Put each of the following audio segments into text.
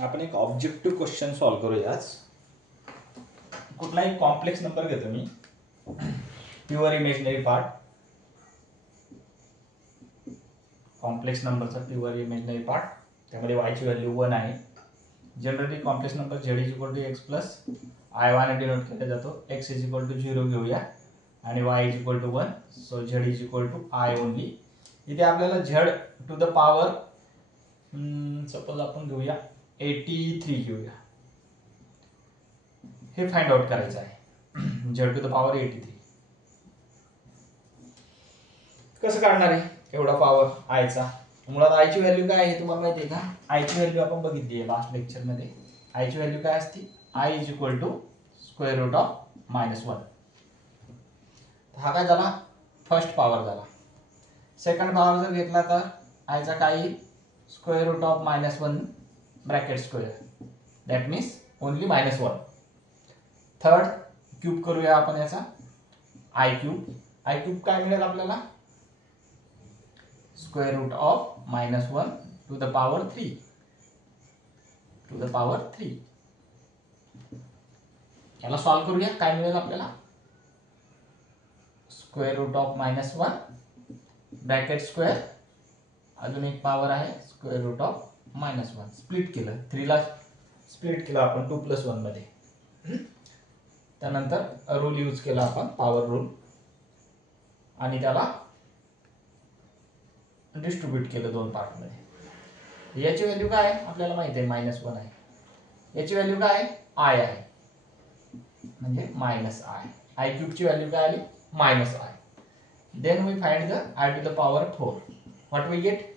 आपण एक objective question solve करूया आज. कुठलाही कॉम्प्लेक्स नंबर घेतो मी, प्युअर इमेजनरी पार्ट, कॉम्प्लेक्स नंबरचा प्युअर इमेजनरी पार्ट, त्यामध्ये y ची व्हॅल्यू 1 आहे. Generally complex number z = x plus i1 ने डिनोट केला जातो. x = 0 घेऊया आणि y = 1, so z = I only. इथे आपल्याला z to the power suppose आपण घेऊया 83 घेऊया, हे फाइंड आउट करायचं आहे. z टू द पॉवर 83 कसं काढणार आहे एवढा पॉवर i चा. मुळात i ची व्हॅल्यू काय आहे तुम्हाला माहिती आहे का? i ची व्हॅल्यू आपण बघितली आहे लास्ट लेक्चर मध्ये. i ची व्हॅल्यू काय असते? i = (-1). हा काय झाला? फर्स्ट पॉवर झाला. सेकंड पॉवर जर घेतला तर i चा काय येईल? (-1) bracket square, that means only -1. Third cube करूया आपण याचा, i क्यूब काय मिळेल आपल्याला? (-1 टू द पॉवर 3 याला सॉल्व्ह करूया. काय मिळेल आपल्याला? (-1 ब्रॅकेट स्क्वेअर, अजून एक पॉवर आहे (-1). स्प्लिट केलं, 3 ला स्प्लिट केलं आपण 2 + 1 मध्ये. त्यानंतर रूल यूज केला आपण, पॉवर रूल, आणि त्याला डिस्ट्रीब्यूट केलं 2 पार्ट मध्ये. याची व्हॅल्यू काय आहे आपल्याला माहिती आहे? -1 आहे. याची व्हॅल्यू काय आहे? i आहे, म्हणजे -i. i क्यूब ची व्हॅल्यू काय आली? -i. Then we find the i to the power 4. What we get?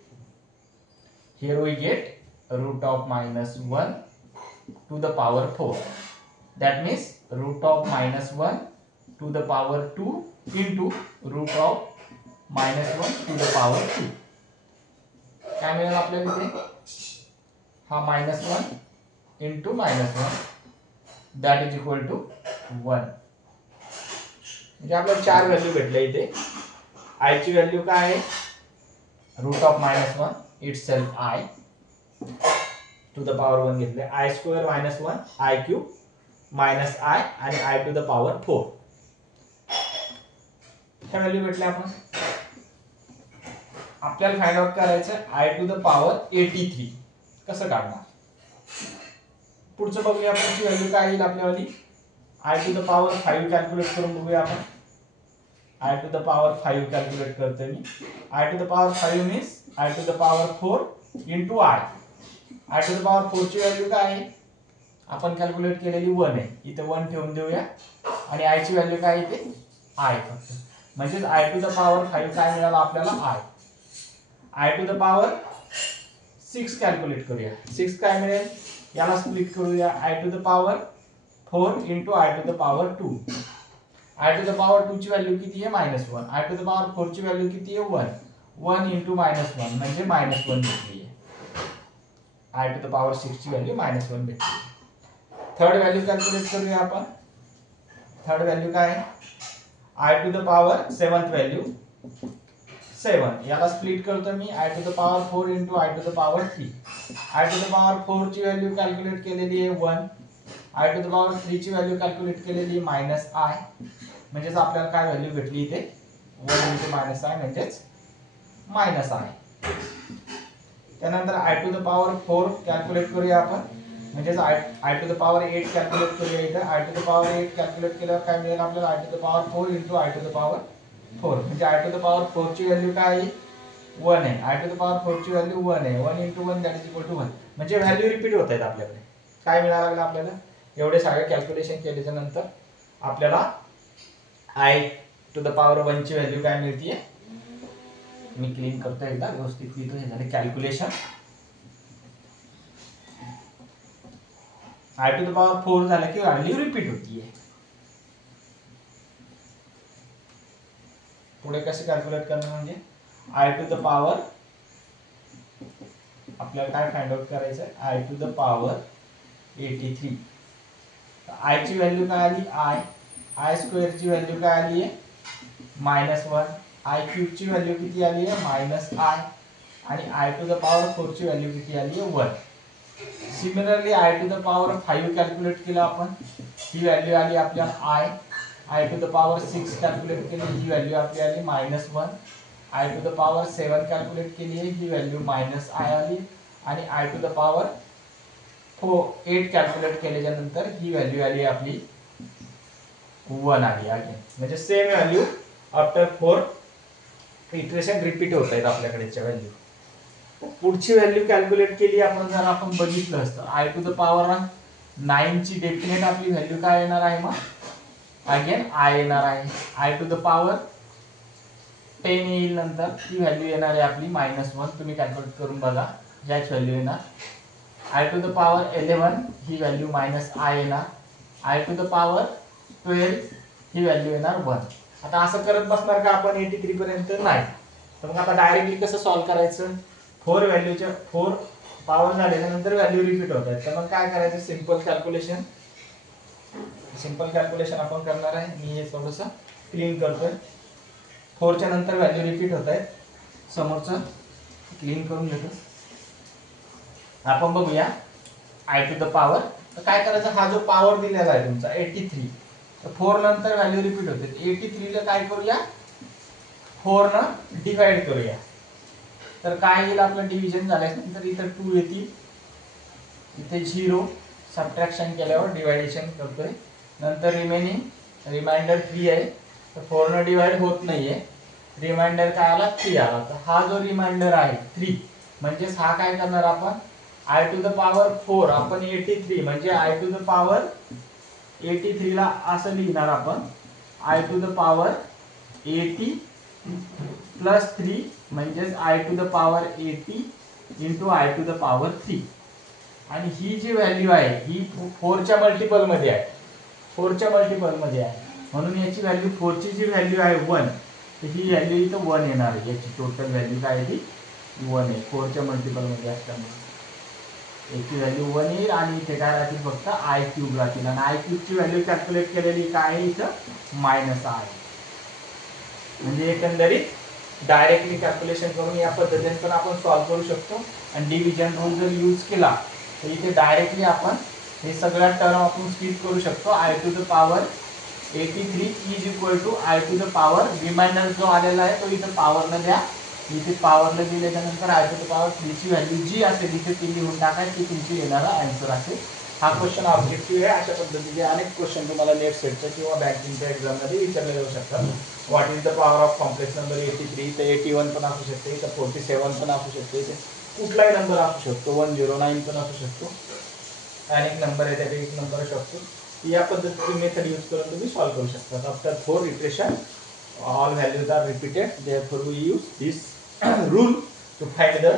Here we get (-1 to the power 4). That means (-1 to the power 2 into (-1 to the power 2). काय मिळेल आपल्याला इथे? हा -1 into -1, that is equal to 1. म्हणजे आपल्याला 4 value भेटल्या इथे. i ची व्हॅल्यू काय आहे? (-1) itself i to the power 1 घेतले, i² -1, i क्यूब -i आणि i टू द पॉवर 4. ह्या व्हॅल्यू भेटल्या. आपल्याला फाइंड आउट करायचं i टू द पॉवर 83 कसं काढणार. पुढचं बघूया, पुढची व्हॅल्यू काय येईल आपल्यावाली. i to the power 5 calculate करून बघूया आपण. i to the power 5 calculate करतोय मी. i to the power 5 means i to the power 4 into i. i to the power 4 ची व्हॅल्यू काय आहे? आपण कॅल्क्युलेट केलेली 1 आहे, इथे 1 ठेवून देऊया. आणि i ची व्हॅल्यू काय येते? i फक्त. म्हणजे i टू द पॉवर 5 काय मिळाला आपल्याला? i to the power 6 calculate करूया. 6 काय मिळेल? याला स्प्लिट करूया. i to the power 4 into i to the power 2. i to the power 2 ची व्हॅल्यू किती आहे? -1. i टू द पॉवर 4 ची व्हॅल्यू किती आहे? 1. 1 इंटू -1 म्हणजे -1 भेटली आहे. i टू द पॉवर 6 ची व्हॅल्यू -1 भेटली. थर्ड व्हॅल्यू कॅल्क्युलेट करूया आपण. थर्ड व्हॅल्यू काय आहे? i to the power 7th value 7. याला स्प्लिट करतो मी. i to the power 4 into i to the power 3. i to the power 4 ची व्हॅल्यू कॅल्क्युलेट केलेली आहे 1. i टू द पॉवर 3 ची व्हॅल्यू कॅल्क्युलेट केलेली आहे -i. म्हणजेच आपल्याला काय व्हॅल्यू भेटली इथे? 1 इंटू -i म्हणजेच -i. त्यानंतर i to the power 4 calculate करूया आपण. म्हणजेच i to the power 8 calculate करूया इथे. i to the power 8 calculate केल्यावर काय मिळेल आपल्याला? i to the power 4 into i to the power 4. म्हणजे i टू द पॉवर 4 ची व्हॅल्यू काय आहे? 1 आहे. i टू द पॉवर 4 ची व्हॅल्यू 1 आहे. 1 into 1 that is equal to 1. म्हणजे व्हॅल्यू रिपीट होत आहेत आपल्याकडे. काय मिळायला लागलं आपल्याला? एवढे सगळे कॅल्क्युलेशन केल्याच्या नंतर आपल्याला i टू द पॉवर 1 ची व्हॅल्यू काय मिळतीये? मी क्लीन करतो एकदा व्यवस्थित लिहितो. हे झाले calculation. i to the power 4 झालं की व्हॅल्यू रिपीट होतीये. पुढे कसे कॅल्क्युलेट करणार? म्हणजे i टू द पॉवर, आपल्याला काय फाइंड आउट करायचं आहे? i to the power 83. i ची व्हॅल्यू काय आली? i स्क्वेअर ची व्हॅल्यू काय आली आहे? -1. i क्यूब ची व्हॅल्यू किती आली आहे? -i. आणि i टू द पॉवर 4 ची व्हॅल्यू किती आली आहे? 1. Similarly I to the power 5 calculate केलं आपण, ही व्हॅल्यू आली आपल्याला I to the power 6 calculate केली, ही व्हॅल्यू आपली आली -1. I to the power 7 calculate केली आहे, ही व्हॅल्यू -i आली. आणि I to the power 8 calculate केल्याच्या नंतर ही व्हॅल्यू आली आपली 1 आली अगेन. म्हणजे same value after 4 iteration repeat होत आहेत आपल्याकडेच्या व्हॅल्यू. पुढची व्हॅल्यू कॅल्क्युलेट केली आपण, जर आपण बघितलं असतं आय टू द पॉवर 9 ची डेफिनेट आपली व्हॅल्यू काय येणार आहे, मग अगेन आय येणार आहे. आय टू द पॉवर 10 येईल नंतर, ही व्हॅल्यू येणार आहे आपली -1. तुम्ही कॅल्क्युलेट करून बघा, ह्याच व्हॅल्यू येणार. आय टू द पॉवर 11 ही व्हॅल्यू -i येणार. आय टू द पॉवर 12 ही व्हॅल्यू येणार 1. आता असं करत बसणार का आपण 83 पर्यंत? नाही. तर मग आता डायरेक्टली कसं सॉल्व्ह करायचं? 4 व्हॅल्यूच्या 4 पॉवर झाल्याच्या नंतर व्हॅल्यू रिपीट होत आहेत, तर मग काय करायचं? सिंपल कॅल्क्युलेशन आपण करणार आहे. मी हे थोडंसं क्लीन करतोय. 4 च्या नंतर व्हॅल्यू रिपीट होत आहेत, समोरचं क्लीन करून घेतो. आपण बघूया आय टू द पॉवर. तर काय करायचं, हा जो पॉवर दिलेला आहे तुमचा 83, तर 4 नंतर व्हॅल्यू रिपीट होते. 83 ला काय करूया, 4 न डिवाइड करूया. तर काय येईल आपलं, डिव्हिजन झाल्यानंतर इथं 2 येतील, इथे 0, सबट्रॅक्शन केल्यावर डिवायडेशन करतोय. नंतर रिमाइंडर 3 आहे, तर 4 न डिवाइड होत नाहीये. रिमाइंडर काय आला, 3 आला. तर हा जो रिमाइंडर आहे 3, म्हणजेच हा काय करणार आपण, आय टू द पॉवर 4 आपण 83, म्हणजे आय टू द पॉवर 83 ला असं लिहिणार आपण, I to the power 80 plus 3, म्हणजेच I to the power 80 into I to the power 3. आणि ही जी व्हॅल्यू आहे ही 4 च्या मल्टिपल मध्ये आहे, 4 च्या मल्टिपल मध्ये आहे, म्हणून याची व्हॅल्यू 4 ची जी व्हॅल्यू आहे 1, तर ही व्हॅल्यू इथं 1 येणार आहे. याची टोटल व्हॅल्यू काय आहे, ती 1 आहे. 4 च्या मल्टिपल मध्ये असल्यामुळे याची व्हॅल्यू 1 येईल. आणि इथे काय राहतील, फक्त आय क्यूब राहतील. आणि आय क्यूब ची व्हॅल्यू कॅल्क्युलेट केलेली काय आहे, इथं -i. म्हणजे एकंदरीत डायरेक्टली कॅल्क्युलेशन करून या पद्धतीने पण आपण सॉल्व्ह करू शकतो. आणि डिव्हिजन रूल जर यूज केला तर इथे डायरेक्टली आपण हे सगळ्या टर्म आपण स्किप करू शकतो. I to the power 83 is equal to I to the power, remainder जो आलेला आहे तो इथे पॉवरला द्या. इथे पॉवरला दिल्याच्या नंतर आय टू द पॉवर 3 ची व्हॅल्यू जी असेल इथे ती लिहून टाकायची, ती तुमची येणारा आन्सर असेल. हा क्वेश्चन ऑब्जेक्टिव्ह आहे. अशा पद्धतीचे अनेक क्वेश्चन तुम्हाला नेट सेटच्या किंवा बँकिंगच्या एक्झाम मध्ये विचारले जाऊ शकतात. What is the power of complex number 83? तर 81 पण असू शकते, तर 47 पण असू शकते, कुठलाही नंबर असू शकतो, 109 पण असू शकतो. अनेक नंबर आहे, त्यापैकी एक नंबर असू शकतो. या पद्धतीची मेथड यूज करून तुम्ही सॉल्व्ह करू शकता. After 4 iteration all values are repeated, therefore we use this rule to find the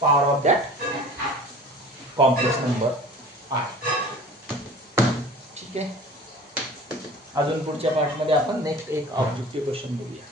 power of that complex number I. ठीक आहे. अजून पुढच्या पार्ट मध्ये आपण नेक्स्ट एक ऑब्जेक्टिव्ह क्वेश्चन बघूया.